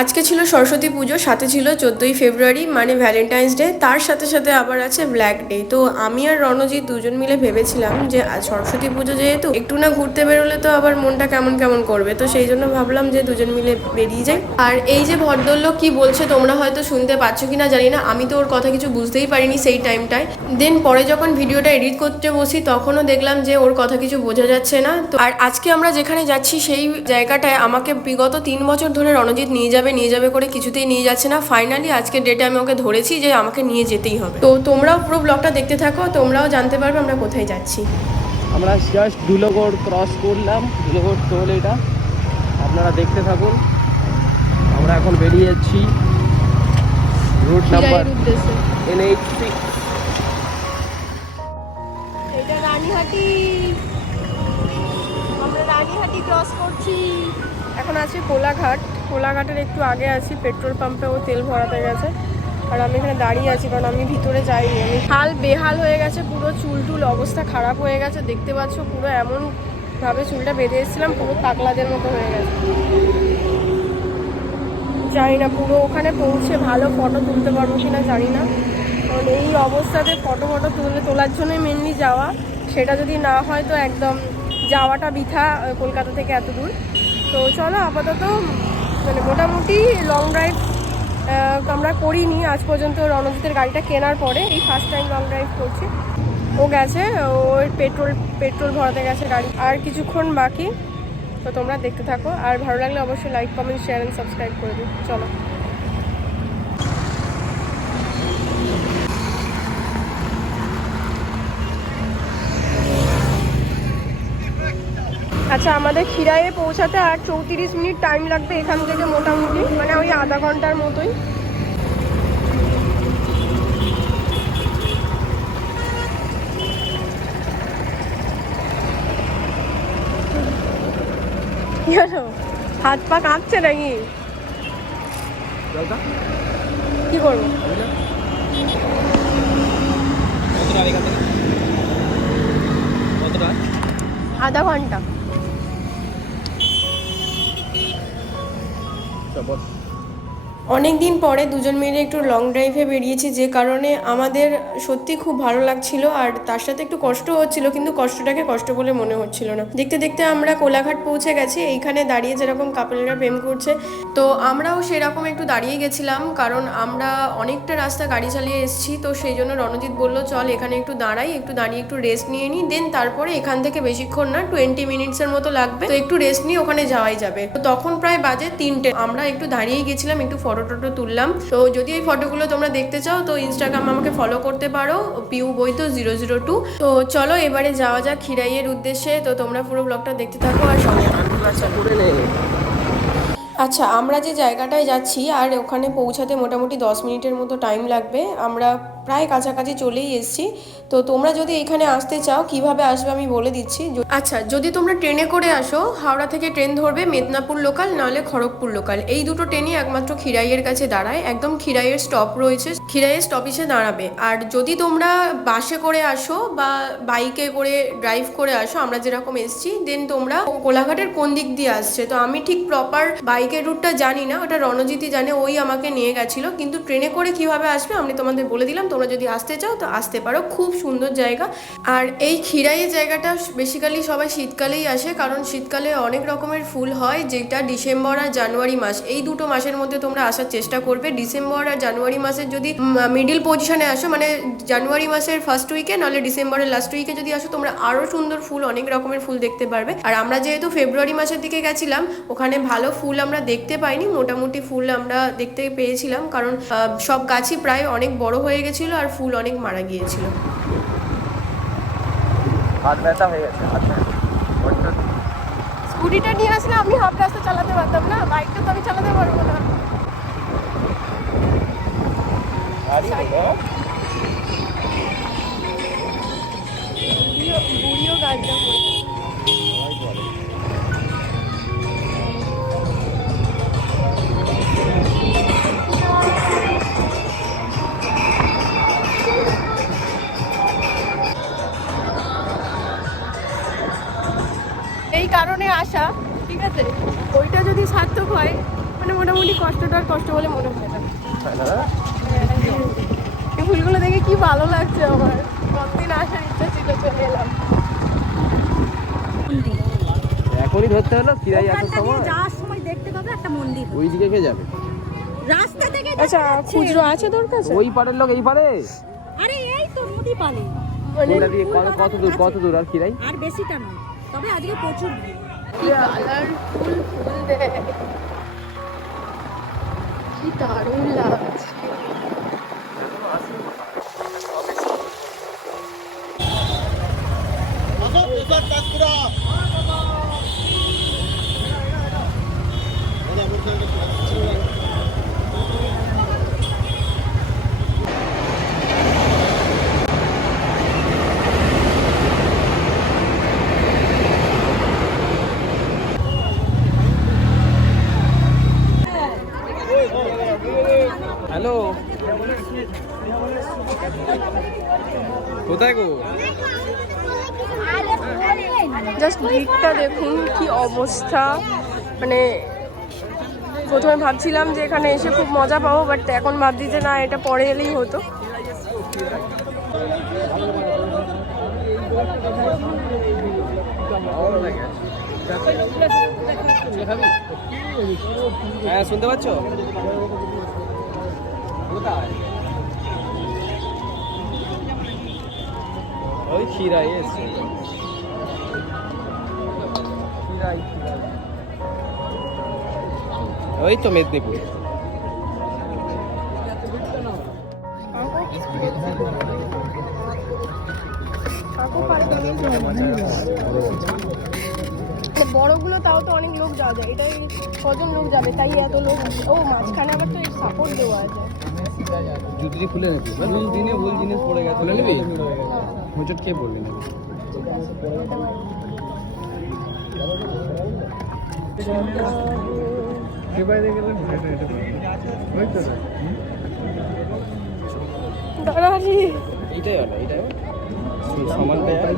আজকে ছিল সরস্বতী পুজো, সাথে ছিল 14ই ফেব্রুয়ারি মানে ভ্যালেন্টাইন্স ডে, তার সাথে সাথে আবার আছে ব্ল্যাক ডে। তো আমি আর রণজিৎ দুজন মিলে ভেবেছিলাম যে আজ সরস্বতী পুজো যেহেতু একটু না ঘুরতে বেরোলে তো আবার মনটা কেমন কেমন করবে, তো সেই জন্য ভাবলাম যে দুজন মিলে বেরিয়ে যাই। আর এই যে ভদ্রলোক কি বলছে তোমরা হয়তো শুনতে পাচ্ছ কিনা জানি না, আমি তো ওর কথা কিছু বুঝতেই পারিনি সেই টাইমটায়। দেন পরে যখন ভিডিওটা এডিট করতে বসি তখনও দেখলাম যে ওর কথা কিছু বোঝা যাচ্ছে না। তো আর আজকে আমরা যেখানে যাচ্ছি সেই জায়গাটায় আমাকে বিগত 3 বছর ধরে রণজিৎ নিয়ে যাবে করে কিছুতেই নিয়ে যাচ্ছে না। ফাইনালি আজকের ডেটে আমি ওকে ধরেছি যে আমাকে নিয়ে যেতেই হবে। তো তোমরাও পুরো ব্লগটা দেখতে থাকো, তোমরাও জানতে পারবে আমরা কোথায় যাচ্ছি। আমরা জাস্ট ধুলোগড় ক্রস করলাম, ধুলোগড় টোল এটা, আপনারা দেখতে থাকুন। আমরা এখন বেরিয়ে যাচ্ছি রুট নাম্বার NH6। এটা রানীহাটি, আমরা রানীহাটি ক্রস করছি। এখন আছে কোলাঘাট, কোলাঘাটের একটু আগে আছি, পেট্রোল পাম্পে ও তেল ভরাতে গেছে আর আমি এখানে দাঁড়িয়ে আছি কারণ আমি ভিতরে যাইনি। আমি হাল বেহাল হয়ে গেছে, পুরো চুল টুল অবস্থা খারাপ হয়ে গেছে, দেখতে পাচ্ছ পুরো এমন ভাবে চুলটা বেঁধে এসেছিলাম পুরো পাগলাদের মতো হয়ে গেছে। জানি না পুরো ওখানে পৌঁছে ভালো ফটো তুলতে পারবো কিনা জানি না, কারণ এই অবস্থাতে ফটো তোলার জন্যই মেনলি যাওয়া। সেটা যদি না হয় তো একদম যাওয়াটা বৃথা কলকাতা থেকে এত দূর। তো চলো আপাতত মানে মোটামুটি লং ড্রাইভ আমরা করিনি আজ পর্যন্ত। রণজিতের গাড়িটা কেনার পরে এই ফার্স্ট টাইম লং ড্রাইভ করছি। ও গেছে, ওর পেট্রোল ভরাতে গেছে গাড়ি, আর কিছুক্ষণ বাকি। তো তোমরা দেখতে থাকো, আর ভালো লাগলে অবশ্যই like comment share and subscribe করে দিও। চলো। আচ্ছা, আমাদের খিরায়ে পৌঁছাতে আর 34 মিনিট টাইম লাগবে এখান থেকে, মোটামুটি মানে ওই আধা ঘন্টার মতোই। হাত পা কাঁপছে নাকি? কি করবো? আধা ঘন্টা। অনেক দিন পরে দুজন মিলে একটু লং ড্রাইভে বেরিয়েছি, যে কারণে আমাদের সত্যি খুব ভালো লাগছিল আর তার সাথে একটু কষ্ট হচ্ছিল, কিন্তু কষ্টটাকে কষ্ট বলে মনে হচ্ছিল না। দেখতে দেখতে আমরা কোলাঘাট পৌঁছে গেছি। এইখানে দাঁড়িয়ে যেরকম কাপেলরা প্রেম করছে, তো আমরাও সেরকম একটু দাঁড়িয়ে গেছিলাম, কারণ আমরা অনেকটা রাস্তা গাড়ি চালিয়ে এসেছি। তো সেই জন্য রণজিৎ বললো চল এখানে একটু দাঁড়াই, একটু দাঁড়িয়ে একটু রেস্ট নিয়ে নিই, দেন তারপরে এখান থেকে বেশিক্ষণ না 20 মিনিটসের মতো লাগবে, তো একটু রেস্ট নিয়ে ওখানে যাওয়াই যাবে। তো তখন প্রায় বাজে 3টে, আমরা একটু দাঁড়িয়েই গেছিলাম, একটু ফটো তুললাম। তো যদি এই ফটোগুলো তোমরা দেখতে চাও তো ইনস্টাগ্রাম আমাকে ফলো করতে পারো, পিউ বৈতো 002। তো চলো এবারে যাওয়া যাক খিরাইয়ের উদ্দেশ্যে। তো তোমরা পুরো ব্লগটা দেখতে থাকো আর সঙ্গে আচ্ছা, আমরা যে জায়গাটায় যাচ্ছি আর ওখানে পৌঁছাতে মোটামুটি 10 মিনিটের মতো টাইম লাগবে। আমরা প্রায় কাছাকাছি চলেই এসেছি। তো তোমরা যদি এখানে আসতে চাও কিভাবে আসবে আমি বলে দিচ্ছি। আচ্ছা, যদি তোমরা ট্রেনে করে আসো, হাওড়া থেকে ট্রেন ধরবে মেদিনীপুর লোকাল, নাহলে খড়গপুর লোকাল, এই দুটো ট্রেনই একমাত্র খিরাইয়ের কাছে দাঁড়ায়। একদম খিরাইয়ের স্টপ রয়েছে, খিরাইয়ের স্টপেজে দাঁড়াবে। আর যদি তোমরা বাসে করে আসো বা বাইকে করে ড্রাইভ করে আসো, আমরা যেরকম এসেছি, দেন তোমরা কোলাঘাটের কোন দিক দিয়ে আসছে, তো আমি ঠিক প্রপার বাইকের রুটটা জানি না, ওটা রণজিৎই জানে, ওই আমাকে নিয়ে গেছিলো। কিন্তু ট্রেনে করে কিভাবে আসবে আমি তোমাদের বলে দিলাম, তোমরা যদি আসতে চাও তো আসতে পারো, খুব সুন্দর জায়গা। আর এই খিরাইয়ের জায়গাটা বেসিক্যালি সবাই শীতকালেই আসে, কারণ শীতকালে অনেক রকমের ফুল হয়, যেটা ডিসেম্বর আর জানুয়ারি মাস, এই দুটো মাসের মধ্যে তোমরা আসার চেষ্টা করবে। ডিসেম্বর আর জানুয়ারি মাসের যদি মিডিল পজিশনে আসো, মানে জানুয়ারি মাসের ফার্স্ট উইকে নাহলে ডিসেম্বরের লাস্ট উইকে যদি আসো, তোমরা আরো সুন্দর ফুল, অনেক রকমের ফুল দেখতে পারবে। আর আমরা যেহেতু ফেব্রুয়ারি মাসের দিকে গেছিলাম, ওখানে ভালো ফুল আমরা দেখতে পাইনি, মোটামুটি ফুল আমরা দেখতে পেয়েছিলাম, কারণ সব গাছই প্রায় অনেক বড় হয়ে গেছিল আর ফুল অনেক মারা গিয়েছিল। হাত ব্যথা হয়ে গেছে। আচ্ছা, স্কুটিটা নিয়ে আসলে আমি হাফ রাস্তা চালাতে পারতাম না, বাইকটা তো আমি চালাতে পারবো না। বুড়িও গাড়িটা এই কারণে আসা, ঠিক আছে, ওইটা যদি সার্থক হয় মানে মোটামুটি কষ্টটা আর কষ্ট বলে মনে হয় না। তাই না দাদা? এই ফুলগুলো দেখে কি ভালো লাগছে আমার, কতদিন আসার ইচ্ছা ছিল, চলে এলাম। এখনই ধরতে হলো খিরাই আসার ওখানটা দিয়ে সময়? যাওয়ার সময় দেখতে পাবে একটা মন্দির। ওই দিকে কে যাবে? রাস্তা থেকে আচ্ছা, খুচরো আছে তোর কাছে? ওই পারের লোক এই পারে? আরে এই তো নদী পালে। মানে ওটা দিয়ে কত দূর আর খিরাই? আর বেশিটা নয়, তবে আজকে প্রচুর ভিড়। কি কালারফুল ফুল দেয়, কি দারুণ লাগছে। হ্যালো, কোথায় গো? জাস্ট ভিড়টা দেখুন কি অবস্থা। মানে প্রথমে ভাবছিলাম যে এখানে এসে খুব মজা পাবো, বাট এখন ভাবছি যে না, এটা পরে এলেই হতো। হ্যাঁ, শুনতে পাচ্ছ? কোথায়? ওই খিরাই এসছে। ওই তো মেদিনীপুর। বড়গুলো তাও তো অনেক লোক যাওয়া যায়, এটাই কজন লোক যাবে, তাই এত লোক। ও মাঝখানে আবার তো সাপোর্ট দেওয়া আছে। জুতলি খুলে নাকি? ভুল দিনে ভুল জিনিস পড়ে গেছে। খুলে নিবি? হুজুর কে বললেন? দাঁড়ালি এইটাই হলো, এইটাই সমানটাই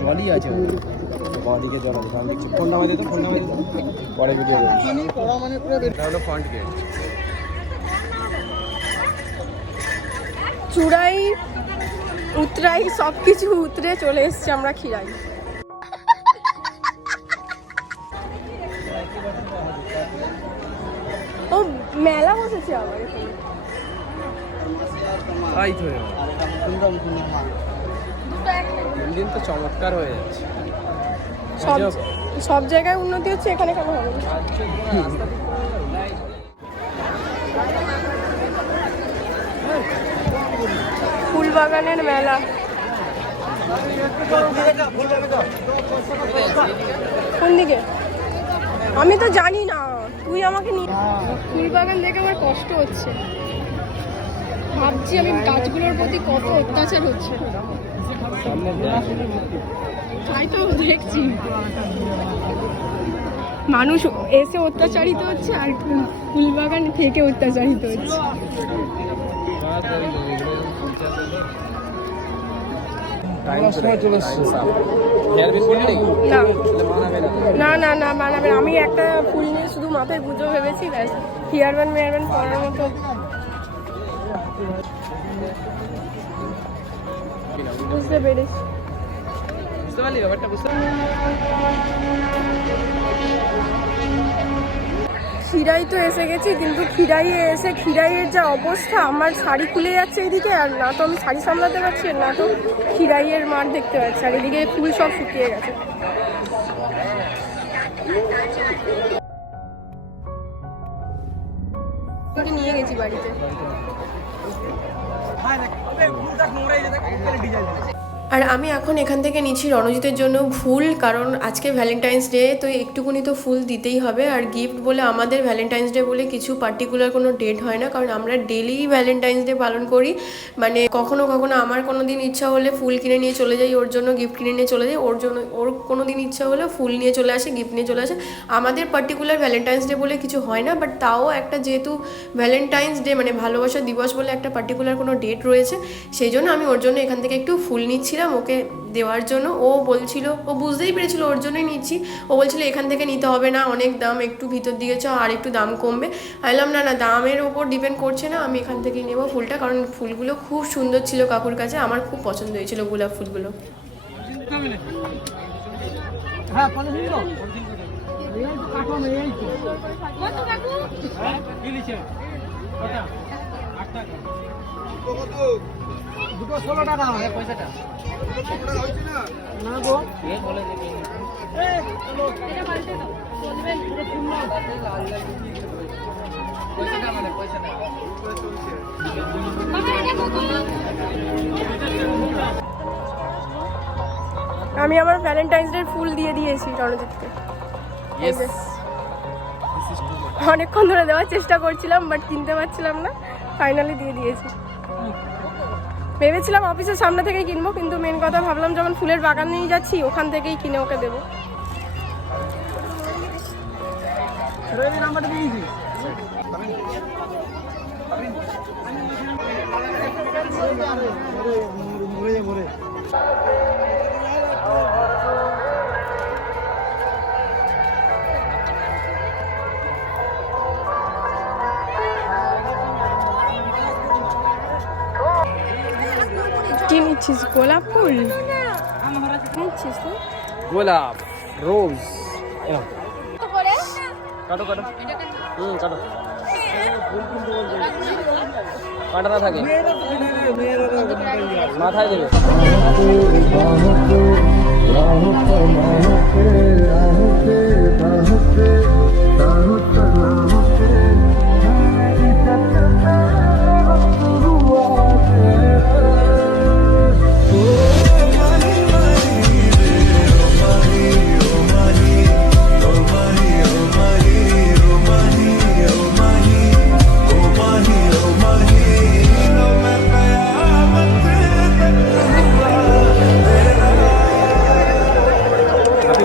জলই আছে। বাদিকে জল আছে, আমি দেখছি। ফোন নামাই দিত, ফোন নামাই দিত, পরে ভিডিও করছি। এটা হলো ফ্রন্ট গেট। চূড়াই উতরাই সব কিছু উতরে চলে এসছে আমরা খিরাই। ও মেলা বসেছে আবার এখানে। তাই তো দিন তো চমৎকার হয়ে যাচ্ছে। সব সব জায়গায় উন্নতি হচ্ছে, এখানে কেন হবে না? ফুলবাগানের মেলা। কোন দিকে? আমি তো জানি না, তুই আমাকে নিয়ে। ফুলবাগান দেখে আমার কষ্ট হচ্ছে, ভাবছি আমি গাছগুলোর প্রতি কত অত্যাচার হচ্ছে। তাই তো দেখছি, মানুষ এসে অত্যাচারিত হচ্ছে আর ফুলবাগান থেকে অত্যাচারিত হচ্ছে। না না না মানাবে না। আমি একটা ফুল নিয়ে শুধু মাথায় পুজো ভেবেছি, ব্যাস। হেয়ার ব্যান্ড পরার মতো বুঝতে পেরেছি। বুঝতে পারলি ব্যাপারটা? বুঝতে খিরাই তো এসে গেছি, কিন্তু খিরাইয়ে এসে খিরাইয়ের যা অবস্থা, আমার শাড়ি খুলে যাচ্ছে এইদিকে, আর না তো আমি শাড়ি সামলাতে পারছি, না তো খিরাইয়ের মাঠ দেখতে পাচ্ছি, আর এদিকে ফুল সব শুকিয়ে গেছে। নিয়ে গেছি বাড়িতে। আর আমি এখন এখান থেকে নিচ্ছি রণজিতের জন্য ফুল, কারণ আজকে ভ্যালেন্টাইন্স ডে, তো একটুকুনি তো ফুল দিতেই হবে। আর গিফট বলে আমাদের ভ্যালেন্টাইন্স ডে বলে কিছু পার্টিকুলার কোনো ডেট হয় না, কারণ আমরা ডেলি ভ্যালেন্টাইন্স ডে পালন করি। মানে কখনো কখনো আমার কোনো দিন ইচ্ছা হলে ফুল কিনে নিয়ে চলে যাই, ওর জন্য গিফট কিনে নিয়ে চলে যাই, ওর জন্য ওর কোনো দিন ইচ্ছা হলে ফুল নিয়ে চলে আসে, গিফট নিয়ে চলে আসে। আমাদের পার্টিকুলার ভ্যালেন্টাইন্স ডে বলে কিছু হয় না, বাট তাও একটা যেহেতু ভ্যালেন্টাইন্স ডে মানে ভালোবাসা দিবস বলে একটা পার্টিকুলার কোনো ডেট রয়েছে, সেই জন্য আমি ওর জন্য এখান থেকে একটু ফুল নিচ্ছিলাম। দিয়েছিলাম ওকে দেওয়ার জন্য। ও বলছিল, ও বুঝতেই পেরেছিল ওর জন্যই নিচ্ছি। ও বলছিল এখান থেকে নিতে হবে না, অনেক দাম, একটু ভিতর দিকে চ আর একটু দাম কমবে। বললাম না না, দামের ওপর ডিপেন্ড করছে না, আমি এখান থেকেই নেবো ফুলটা, কারণ ফুলগুলো খুব সুন্দর ছিল কাকুর কাছে, আমার খুব পছন্দ হয়েছিল গোলাপ ফুলগুলো। আমি আমার ভ্যালেন্টাইন্স ডে ফুল দিয়ে দিয়েছি রণজিৎকে। অনেকক্ষণ ধরে দেওয়ার চেষ্টা করছিলাম, বাট কিনতে পারছিলাম না, ফাইনালি দিয়ে দিয়েছি। ভেবেছিলাম অফিসের সামনে থেকেই কিনবো, কিন্তু মেন কথা ভাবলাম যখন ফুলের বাগান নিয়ে যাচ্ছি ওখান থেকেই কিনে ওকে দেবো। কি নিচ্ছিস, গোলাপ ফুল নিচ্ছিস? গোলাপ, রোজ, কাটো কাটো, কাটো, কাটা না থাকে মাথায় দেবে।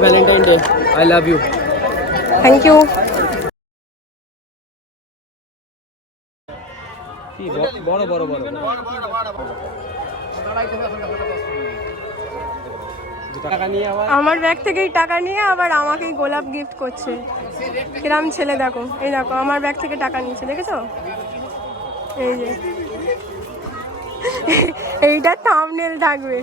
Valentine Day. I love you. Thank you. কি বড় বড় বড় টাকা নিয়ে আমার ব্যাগ থেকেই টাকা নিয়ে আবার আমাকেই গোলাপ গিফট করছে। কিরাম ছেলে দেখো, এই দেখো আমার ব্যাগ থেকে টাকা নিয়েছে, দেখেছো? এই যে এইটা থাম্বনেল থাকবে।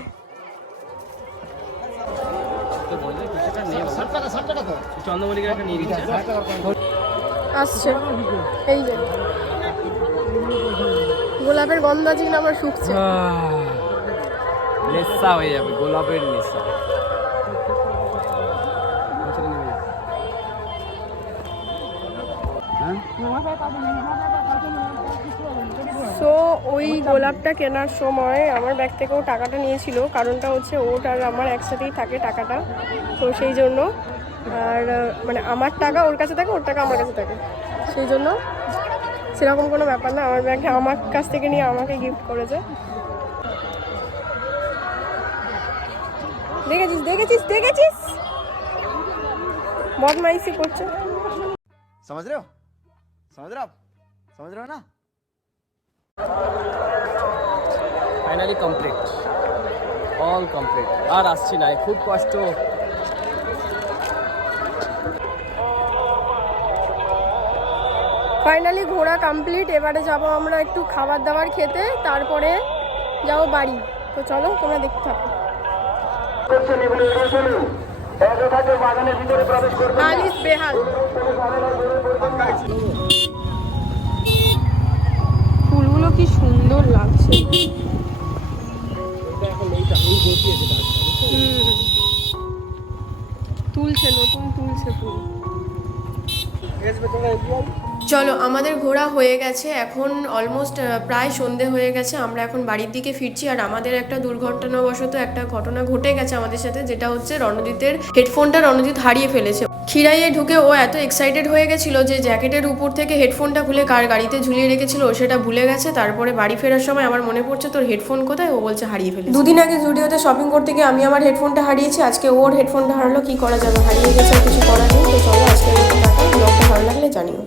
আসছে এই যে গোলাপের গন্ধ আছে কিনা আমার শুকছে, নেশা হয়ে যাবে গোলাপের নেশা। সো ওই গোলাপটা কেনার সময় আমার ব্যাগ থেকেও টাকাটা নিয়েছিল, কারণটা হচ্ছে ওটা আর আমার একসাথেই থাকে টাকাটা, তো সেই জন্য। আর মানে আমার টাকা ওর কাছে থাকে, ওর টাকা আমার কাছে থাকে, সেই জন্য সেরকম কোনো ব্যাপার না। আমার ব্যাগ আমার কাছ থেকে নিয়ে আমাকে গিফট করেছে। দেখেছিস দেখেছিস দেখেছিস বদমাইশি করছে। समझ रहे हो ना? Finally complete, all complete. আর আসছি না, খুব কষ্ট। ফাইনালি ঘোরা কমপ্লিট। এবারে যাব আমরা একটু খাবার দাবার খেতে, তারপরে যাব বাড়ি। তো চলো তোমরা দেখতে থাকো। আলিস বেহাল, ফুলগুলো কি সুন্দর লাগছে। তুলছে, নতুন তুলছে ফুল। চলো আমাদের ঘোরা হয়ে গেছে, এখন অলমোস্ট প্রায় সন্ধে হয়ে গেছে, আমরা এখন বাড়ির দিকে ফিরছি। আর আমাদের একটা দুর্ঘটনাবশত একটা ঘটনা ঘটে গেছে আমাদের সাথে, যেটা হচ্ছে রণজিতের হেডফোনটা রণজিৎ হারিয়ে ফেলেছে। খিরাইয়ে ঢুকে ও এত এক্সাইটেড হয়ে গেছিল যে জ্যাকেটের উপর থেকে হেডফোনটা খুলে কার গাড়িতে ঝুলিয়ে রেখেছিল সেটা ভুলে গেছে। তারপরে বাড়ি ফেরার সময় আমার মনে পড়ছে তোর হেডফোন কোথায়, ও বলছে হারিয়ে ফেলেছে। দুদিন আগে জুডিওতে শপিং করতে গিয়ে আমি আমার হেডফোনটা হারিয়েছি, আজকে ওর হেডফোনটা হারালো, কি করা যাবে, হারিয়ে গেছে, কিছু করার নেই। তো চলো আজকে ব্লগটা ভালো লাগলে জানিও।